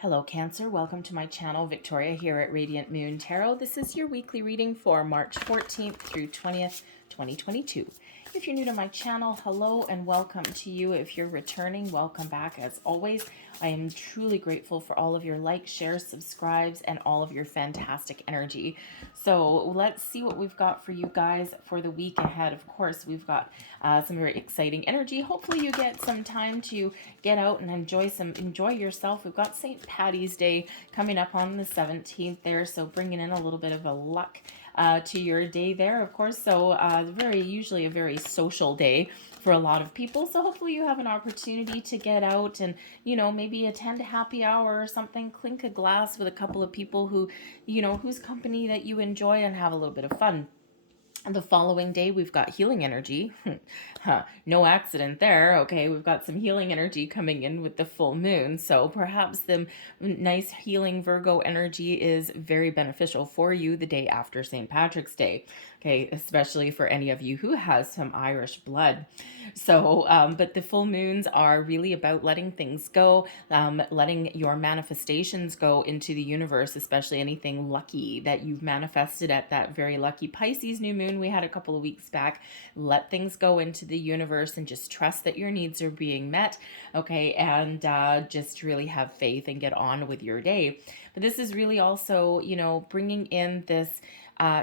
Hello Cancer, welcome to my channel. Victoria here at Radiant Moon Tarot. This is your weekly reading for March 14th through 20th, 2022. If you're new to my channel, hello and welcome to you. If you're returning, welcome back as always. I am truly grateful for all of your likes, shares, subscribes, and all of your fantastic energy. So let's see what we've got for you guys for the week ahead. Of course, we've got some very exciting energy. Hopefully you get some time to get out and enjoy yourself. We've got St. Patty's Day coming up on the 17th there, so bringing in a little bit of a luck to your day there, of course. So usually a very social day for a lot of people. So hopefully you have an opportunity to get out and, maybe attend a happy hour or something, clink a glass with a couple of people whose company that you enjoy, and have a little bit of fun. The following day, we've got healing energy. No accident there. Okay, we've got some healing energy coming in with the full moon. So perhaps the nice healing Virgo energy is very beneficial for you the day after St. Patrick's Day. Okay, especially for any of you who has some Irish blood. So, but the full moons are really about letting things go, letting your manifestations go into the universe, especially anything lucky that you've manifested at that very lucky Pisces new moon we had a couple of weeks back. Let things go into the universe and just trust that your needs are being met. Okay, and just really have faith and get on with your day. But this is really also, bringing in this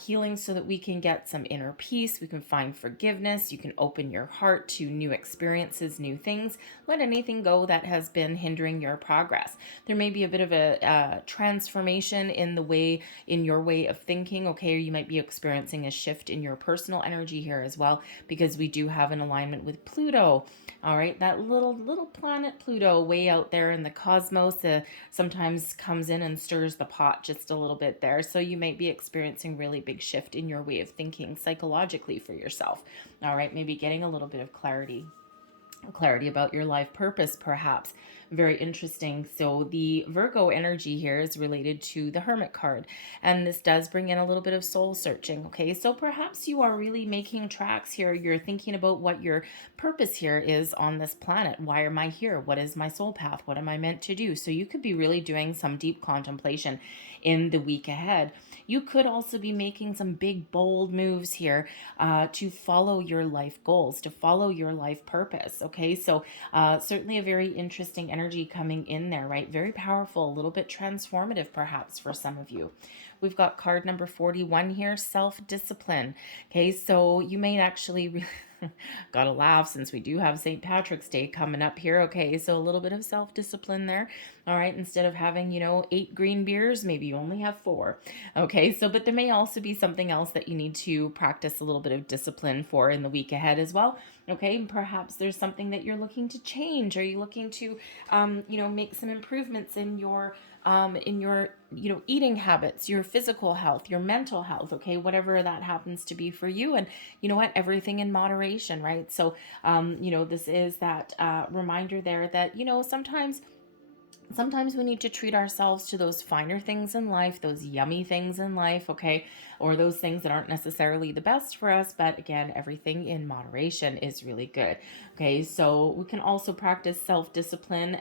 healing so that we can get some inner peace. We can find forgiveness. You can open your heart to new experiences, new things. Let anything go that has been hindering your progress. There may be a bit of a transformation in your way of thinking. Okay, or you might be experiencing a shift in your personal energy here as well, because we do have an alignment with Pluto. All right, that little planet Pluto way out there in the cosmos sometimes comes in and stirs the pot just a little bit there. So you might be experiencing really big shift in your way of thinking psychologically for yourself. All right, maybe getting a little bit of clarity about your life purpose, perhaps. Very interesting. So the Virgo energy here is related to the Hermit card, and this does bring in a little bit of soul searching. Okay, so perhaps you are really making tracks here. You're thinking about what your purpose here is on this planet. Why am I here? What is my soul path? What am I meant to do? So you could be really doing some deep contemplation in the week ahead. You could also be making some big, bold moves here to follow your life goals, to follow your life purpose. Okay, so certainly a very interesting energy coming in there, right? Very powerful, a little bit transformative perhaps for some of you. We've got card number 41 here, self-discipline. Okay, so you may actually gotta laugh since we do have St. Patrick's Day coming up here. Okay, so a little bit of self-discipline there. All right, instead of having, 8 green beers, maybe you only have 4. Okay, so but there may also be something else that you need to practice a little bit of discipline for in the week ahead as well. Okay, perhaps there's something that you're looking to change. Are you looking to, make some improvements in your eating habits, your physical health, your mental health, okay, whatever that happens to be for you. And you know what, everything in moderation, right? So, this is that reminder there that, sometimes we need to treat ourselves to those finer things in life, those yummy things in life, okay? Or those things that aren't necessarily the best for us, but again, everything in moderation is really good. Okay, so we can also practice self-discipline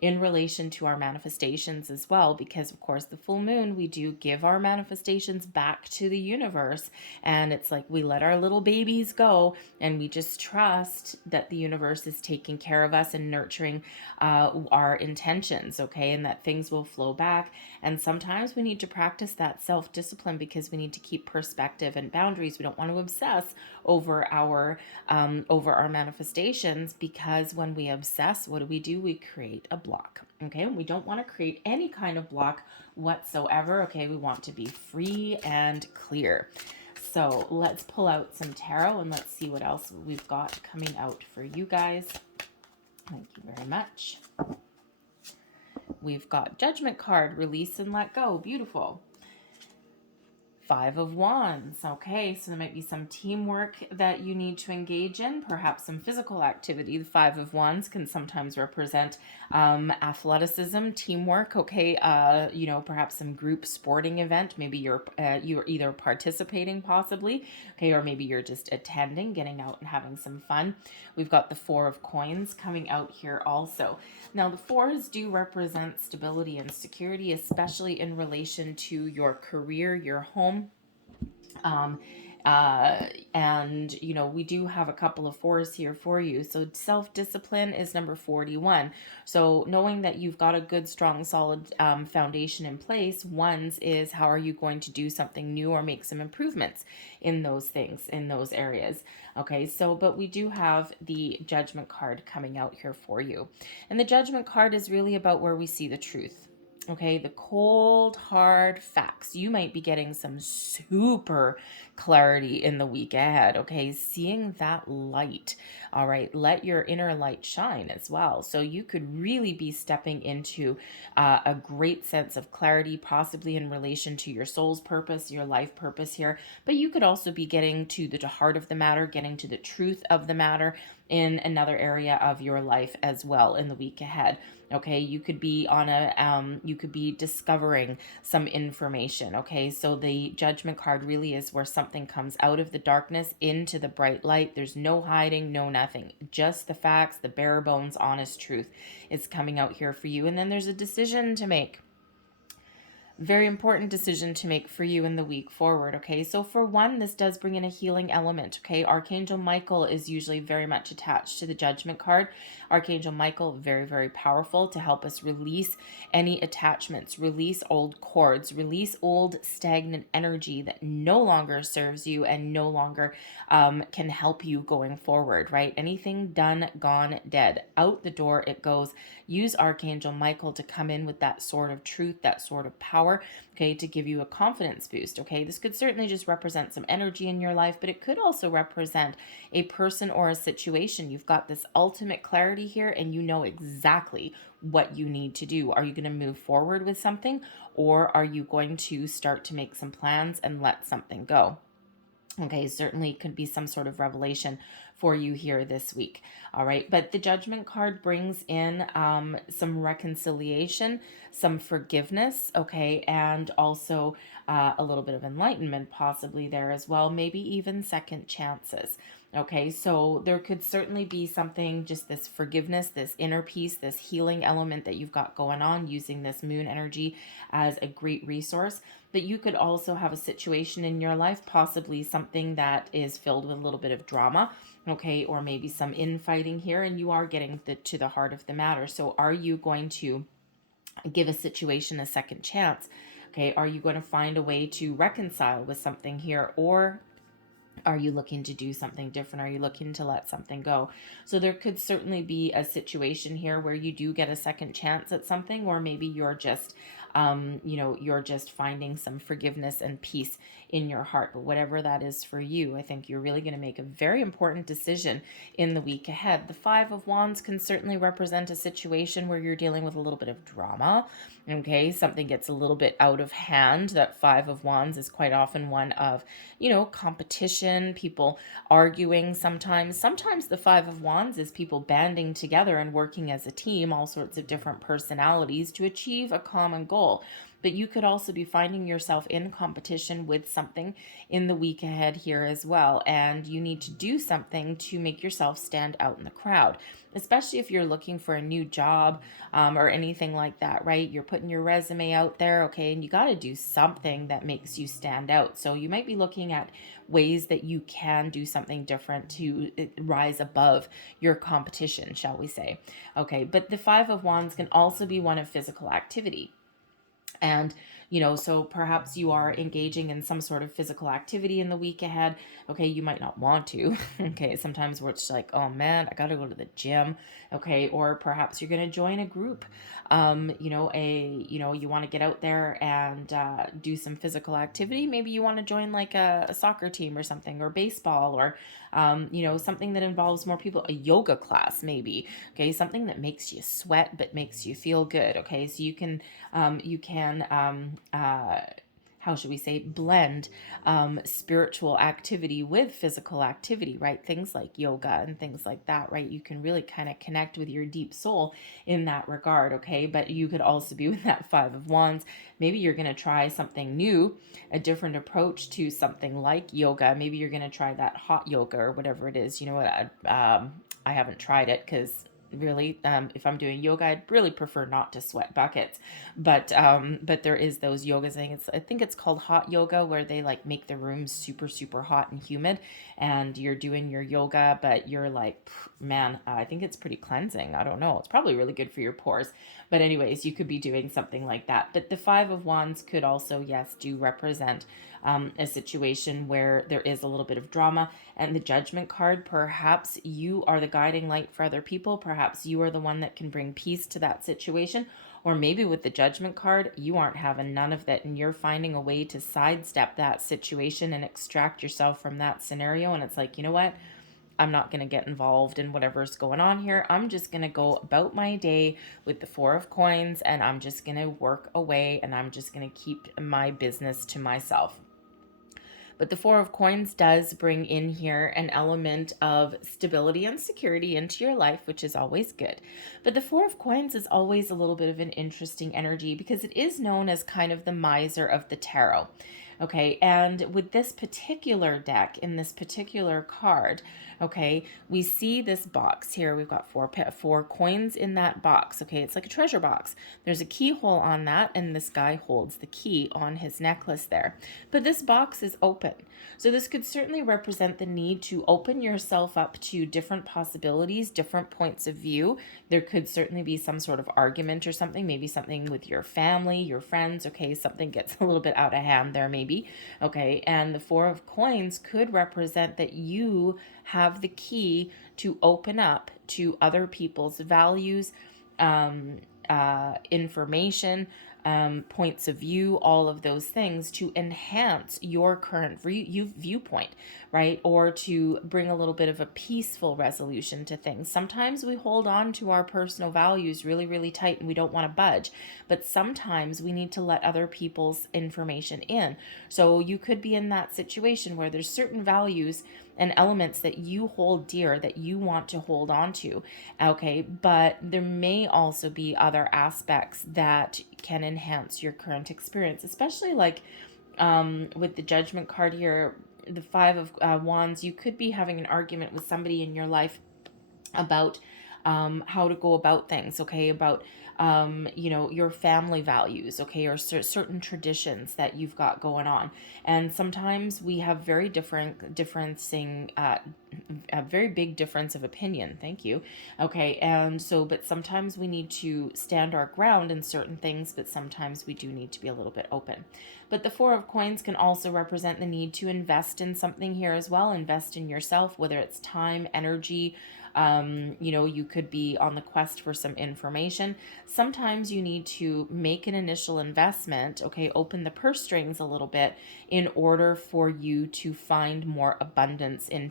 in relation to our manifestations as well, because of course the full moon, we do give our manifestations back to the universe, and it's like we let our little babies go and we just trust that the universe is taking care of us and nurturing our intentions, okay, and that things will flow back. And sometimes we need to practice that self-discipline because we need to keep perspective and boundaries. We don't want to obsess over our manifestations, because when we obsess, what do? We create a block. Okay, and we don't want to create any kind of block whatsoever. Okay, we want to be free and clear. So let's pull out some tarot and let's see what else we've got coming out for you guys. Thank you very much. We've got Judgment card, release and let go. Beautiful. Five of Wands. Okay, so there might be some teamwork that you need to engage in, perhaps some physical activity. The Five of Wands can sometimes represent athleticism, teamwork. Okay, perhaps some group sporting event. Maybe you're either participating, possibly. Okay, or maybe you're just attending, getting out and having some fun. We've got the Four of Coins coming out here also. Now, the fours do represent stability and security, especially in relation to your career, your home. Um, and we do have a couple of fours here for you. So self-discipline is number 41. So knowing that you've got a good, strong, solid foundation in place, ones is how are you going to do something new or make some improvements in those things, in those areas. Okay, so but we do have the Judgment card coming out here for you. And the Judgment card is really about where we see the truth. Okay, the cold, hard facts. You might be getting some super clarity in the week ahead. Okay, seeing that light. All right, let your inner light shine as well. So you could really be stepping into a great sense of clarity, possibly in relation to your soul's purpose, your life purpose here. But you could also be getting to the heart of the matter, getting to the truth of the matter in another area of your life as well in the week ahead. Okay, you could be on you could be discovering some information. Okay, so the Judgment card really is where something comes out of the darkness into the bright light. There's no hiding, no nothing, just the facts, the bare bones, honest truth is coming out here for you. And then there's a decision to make. Very important decision to make for you in the week forward. Okay, so for one, this does bring in a healing element. Okay, Archangel Michael is usually very much attached to the Judgment card. Archangel Michael, very, very powerful to help us release any attachments, release old cords, release old stagnant energy that no longer serves you and no longer can help you going forward, right? Anything done, gone, dead, out the door it goes. Use Archangel Michael to come in with that sort of truth, that sort of power, okay, to give you a confidence boost. Okay, this could certainly just represent some energy in your life, but it could also represent a person or a situation. You've got this ultimate clarity here and you know exactly what you need to do. Are you going to move forward with something, or are you going to start to make some plans and let something go? Okay, certainly could be some sort of revelation for you here this week. All right, but the Judgment card brings in some reconciliation, some forgiveness, okay, and also a little bit of enlightenment possibly there as well, maybe even second chances. Okay, so there could certainly be something, just this forgiveness, this inner peace, this healing element that you've got going on, using this moon energy as a great resource. But you could also have a situation in your life, possibly something that is filled with a little bit of drama, okay, or maybe some infighting here, and you are getting to the heart of the matter. So are you going to give a situation a second chance? Okay, are you going to find a way to reconcile with something here, or are you looking to do something different? Are you looking to let something go? So there could certainly be a situation here where you do get a second chance at something, or maybe you're just, you're just finding some forgiveness and peace in your heart. But whatever that is for you, I think you're really going to make a very important decision in the week ahead. The Five of Wands can certainly represent a situation where you're dealing with a little bit of drama. Okay, something gets a little bit out of hand. That Five of Wands is quite often one of, competition, people arguing sometimes. Sometimes the Five of Wands is people banding together and working as a team, all sorts of different personalities to achieve a common goal. But you could also be finding yourself in competition with something in the week ahead here as well. And you need to do something to make yourself stand out in the crowd, especially if you're looking for a new job or anything like that, right? You're putting your resume out there, okay, and you got to do something that makes you stand out. So you might be looking at ways that you can do something different to rise above your competition, shall we say. Okay, but the Five of Wands can also be one of physical activity. And, so perhaps you are engaging in some sort of physical activity in the week ahead. Okay, you might not want to. Okay, sometimes we're just like, oh man, I got to go to the gym. Okay, or perhaps you're going to join a group. You want to get out there and do some physical activity. Maybe you want to join like a soccer team or something, or baseball, or something that involves more people, a yoga class maybe. Okay, something that makes you sweat but makes you feel good. Okay, so you can how should we say, blend spiritual activity with physical activity, right? Things like yoga and things like that, right? You can really kind of connect with your deep soul in that regard, okay? But you could also be with that Five of Wands. Maybe you're going to try something new, a different approach to something like yoga. Maybe you're going to try that hot yoga or whatever it is. You know what? I haven't tried it because really, if I'm doing yoga, I'd really prefer not to sweat buckets. But there is those yoga things. I think it's called hot yoga, where they like make the rooms super super hot and humid, and you're doing your yoga, but you're like, man, I think it's pretty cleansing. I don't know. It's probably really good for your pores. But anyways, you could be doing something like that. But the Five of Wands could also, yes, do represent a situation where there is a little bit of drama. And the Judgment card, perhaps you are the guiding light for other people. Perhaps you are the one that can bring peace to that situation. Or maybe with the Judgment card, you aren't having none of that and you're finding a way to sidestep that situation and extract yourself from that scenario. And it's like, you know what? I'm not going to get involved in whatever's going on here. I'm just going to go about my day with the Four of Coins, and I'm just going to work away, and I'm just going to keep my business to myself. But the Four of Coins does bring in here an element of stability and security into your life, which is always good. But the Four of Coins is always a little bit of an interesting energy because it is known as kind of the miser of the tarot. Okay, and with this particular deck, in this particular card, okay, we see this box here. We've got four coins in that box. Okay, it's like a treasure box. There's a keyhole on that, and this guy holds the key on his necklace there. But this box is open. So this could certainly represent the need to open yourself up to different possibilities, different points of view. There could certainly be some sort of argument or something, maybe something with your family, your friends. Okay, something gets a little bit out of hand there maybe. Okay, and the Four of Coins could represent that you have the key to open up to other people's values, information, points of view, all of those things to enhance your current viewpoint, right? Or to bring a little bit of a peaceful resolution to things. Sometimes we hold on to our personal values really, really tight and we don't want to budge, but sometimes we need to let other people's information in. So you could be in that situation where there's certain values and elements that you hold dear that you want to hold on to. Okay, but there may also be other aspects that can enhance your current experience, especially like with the Judgment card here, the Five of Wands. You could be having an argument with somebody in your life about how to go about things, okay, about your family values, okay, or certain traditions that you've got going on. And sometimes we have very a very big difference of opinion. Thank you. Okay, and so, but sometimes we need to stand our ground in certain things, but sometimes we do need to be a little bit open. But the Four of Coins can also represent the need to invest in something here as well. Invest in yourself, whether it's time, energy. You could be on the quest for some information. Sometimes you need to make an initial investment, okay, open the purse strings a little bit in order for you to find more abundance in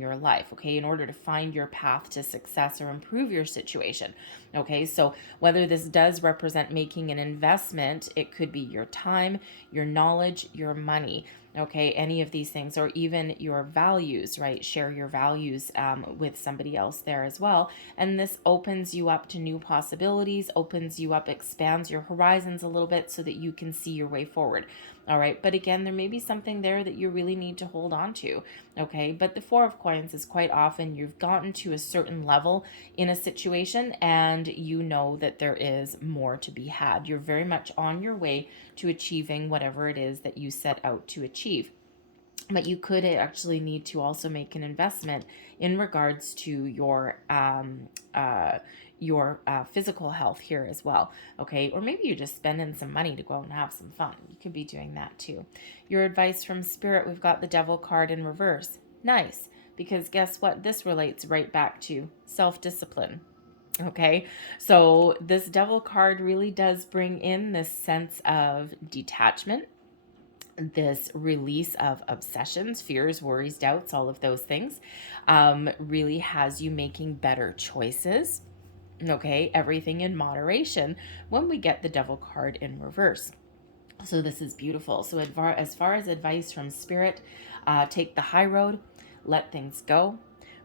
your life, okay, in order to find your path to success or improve your situation. Okay, so whether this does represent making an investment, it could be your time, your knowledge, your money. Okay, any of these things, or even your values, right? Share your values with somebody else there as well. And this opens you up to new possibilities, opens you up, expands your horizons a little bit so that you can see your way forward. All right, but again, there may be something there that you really need to hold on to. Okay, but the Four of Coins is quite often you've gotten to a certain level in a situation and you know that there is more to be had. You're very much on your way to achieving whatever it is that you set out to achieve. But you could actually need to also make an investment in regards to your physical health here as well. Okay, or maybe you're just spending some money to go out and have some fun. You could be doing that too. Your advice from Spirit, we've got the Devil card in reverse. Nice, because guess what? This relates right back to self-discipline. Okay, so this Devil card really does bring in this sense of detachment, this release of obsessions, fears, worries, doubts, all of those things. Really has you making better choices. Okay, everything in moderation when we get the Devil card in reverse. So this is beautiful. So as far as advice from Spirit, take the high road, let things go,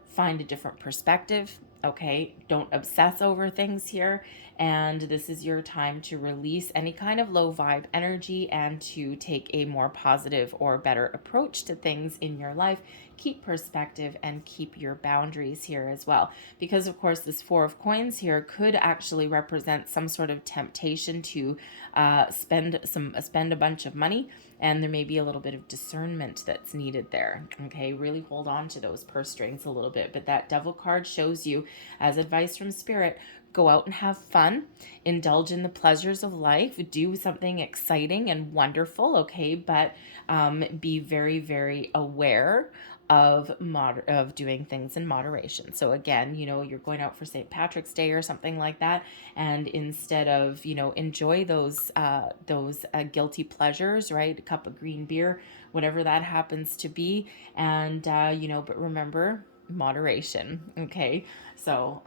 find a different perspective. Okay, don't obsess over things here. And this is your time to release any kind of low vibe energy and to take a more positive or better approach to things in your life. Keep perspective and keep your boundaries here as well. Because, of course, this Four of Coins here could actually represent some sort of temptation to spend a bunch of money, and there may be a little bit of discernment that's needed there. Okay, really hold on to those purse strings a little bit. But that Devil card shows you, as advice from Spirit, go out and have fun, indulge in the pleasures of life, do something exciting and wonderful. Okay, but be very, very aware of doing things in moderation. So again, you're going out for St. Patrick's Day or something like that, and instead of enjoy those guilty pleasures, right? A cup of green beer, whatever that happens to be, and but remember moderation. Okay, so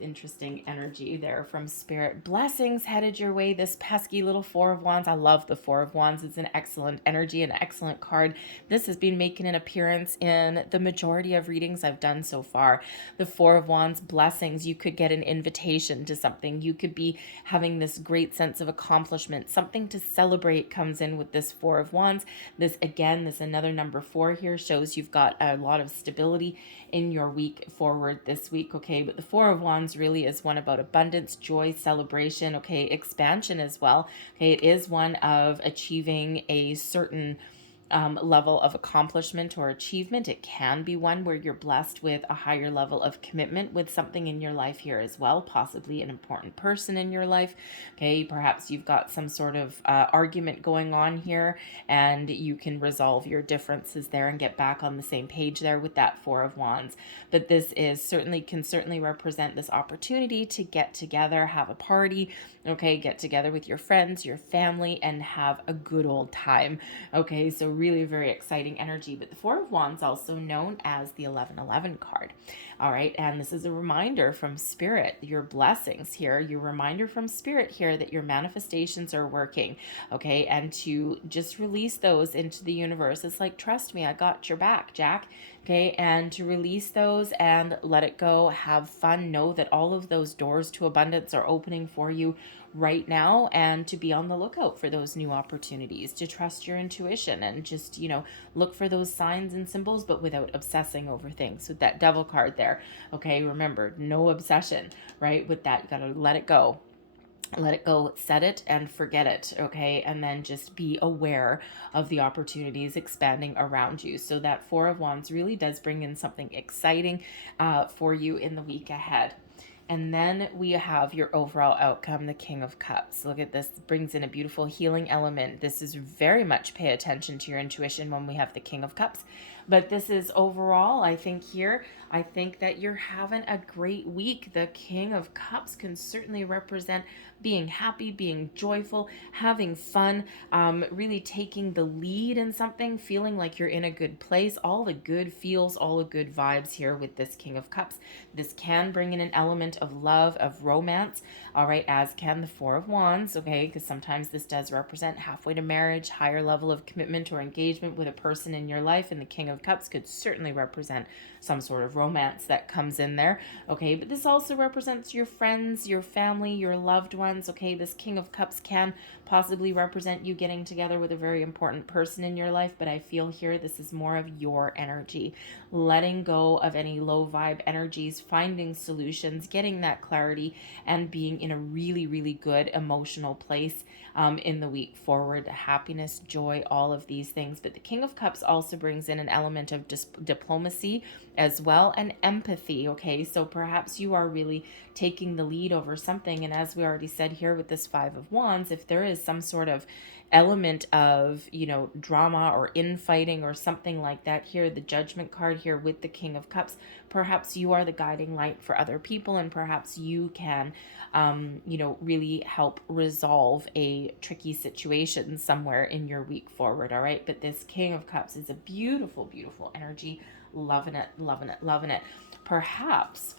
interesting energy there from Spirit. Blessings headed your way. This pesky little Four of Wands. I love the Four of Wands. It's an excellent energy, an excellent card. This has been making an appearance in the majority of readings I've done so far. The Four of Wands, blessings. You could get an invitation to something. You could be having this great sense of accomplishment. Something to celebrate comes in with this Four of Wands. This another number 4 here shows you've got a lot of stability in your week forward this week. Okay, but the Four of Wands really is one about abundance, joy, celebration, okay, expansion as well. Okay, it is one of achieving a certain level of accomplishment or achievement. It can be one where you're blessed with a higher level of commitment with something in your life here as well, possibly an important person in your life. Okay, perhaps you've got some sort of argument going on here, and you can resolve your differences there and get back on the same page there with that Four of Wands. But this can certainly represent this opportunity to get together, have a party, okay, get together with your friends, your family, and have a good old time. Okay, so really very exciting energy. But the Four of Wands, also known as the 1111 card. All right, and this is a reminder from Spirit, your blessings here, your reminder from Spirit here that your manifestations are working, okay, and to just release those into the universe. It's like, trust me, I got your back, Jack. Okay, and to release those and let it go, have fun, know that all of those doors to abundance are opening for you right now, and to be on the lookout for those new opportunities, to trust your intuition and just, look for those signs and symbols, but without obsessing over things. With that Devil card there, okay, remember, no obsession, right? With that, you got to let it go. Let it go, set it and forget it, okay? And then just be aware of the opportunities expanding around you. So that Four of Wands really does bring in something exciting for you in the week ahead. And then we have your overall outcome, the King of Cups. Look at this, it brings in a beautiful healing element. This is very much pay attention to your intuition when we have the King of Cups. But this is overall, I think that you're having a great week. The King of Cups can certainly represent being happy, being joyful, having fun, really taking the lead in something, feeling like you're in a good place, all the good feels, all the good vibes here with this King of Cups. This can bring in an element of love, of romance, all right, as can the Four of Wands, okay, because sometimes this does represent halfway to marriage, higher level of commitment or engagement with a person in your life, and the King of Cups could certainly represent some sort of romance that comes in there, okay, but this also represents your friends, your family, your loved ones, okay. This King of Cups can possibly represent you getting together with a very important person in your life, but I feel here this is more of your energy, letting go of any low vibe energies, finding solutions, getting that clarity, and being in a really, really good emotional place in the week forward. Happiness, joy, all of these things. But the King of Cups also brings in an element of diplomacy as well, and empathy, okay? So perhaps you are really taking the lead over something, and as we already said here with this Five of Wands, if there is some sort of element of, drama or infighting or something like that here, the Judgment card here with the King of Cups, perhaps you are the guiding light for other people, and perhaps you can really help resolve a tricky situation somewhere in your week forward, all right? But this King of Cups is a beautiful, beautiful energy. Loving it, loving it, loving it. Perhaps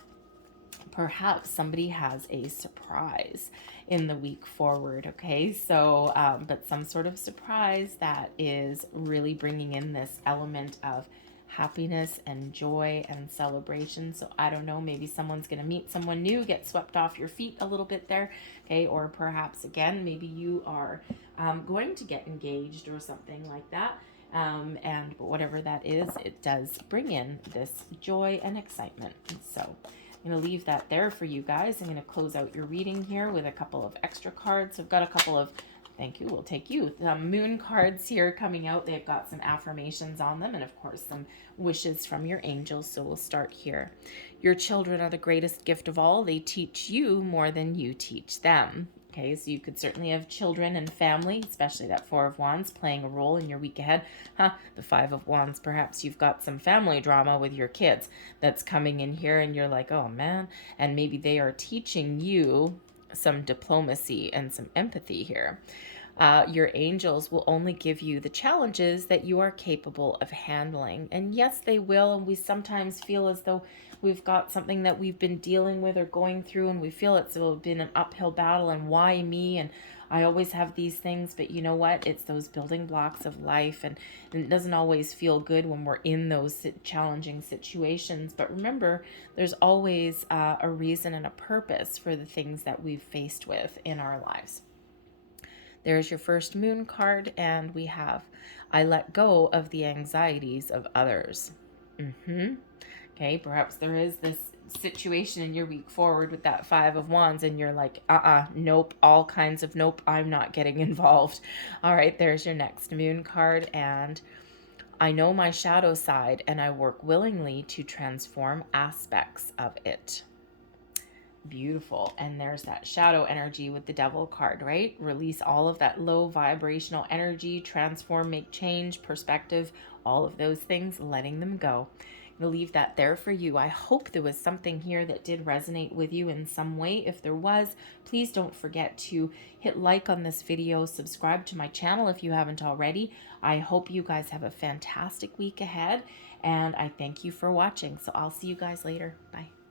perhaps somebody has a surprise in the week forward, okay? So, but some sort of surprise that is really bringing in this element of happiness and joy and celebration. So I don't know, maybe someone's going to meet someone new, get swept off your feet a little bit there, okay? Or perhaps, again, maybe you are going to get engaged or something like that. But whatever that is, it does bring in this joy and excitement. And so I'm going to leave that there for you guys. I'm going to close out your reading here with a couple of extra cards. I've got a couple of, thank you, we'll take you, moon cards here coming out. They've got some affirmations on them and, of course, some wishes from your angels. So we'll start here. Your children are the greatest gift of all. They teach you more than you teach them. Okay, so you could certainly have children and family, especially that Four of Wands, playing a role in your week ahead. The Five of Wands, perhaps you've got some family drama with your kids that's coming in here and you're like, oh man, and maybe they are teaching you some diplomacy and some empathy here. Your angels will only give you the challenges that you are capable of handling. And yes, they will. And we sometimes feel as though we've got something that we've been dealing with or going through, and we feel it's been an uphill battle, and why me? And I always have these things, but you know what? It's those building blocks of life, and it doesn't always feel good when we're in those challenging situations. But remember, there's always a reason and a purpose for the things that we've faced with in our lives. There's your first moon card, and we have, I let go of the anxieties of others. Okay, perhaps there is this situation in your week forward with that Five of Wands and you're like, nope, all kinds of nope, I'm not getting involved. All right, there's your next moon card, and I know my shadow side and I work willingly to transform aspects of it. Beautiful. And there's that shadow energy with the Devil card, right? Release all of that low vibrational energy, transform, make change, perspective, all of those things, letting them go. I'll leave that there for you. I hope there was something here that did resonate with you in some way. If there was, please don't forget to hit like on this video, subscribe to my channel if you haven't already. I hope you guys have a fantastic week ahead, and I thank you for watching. So I'll see you guys later. Bye.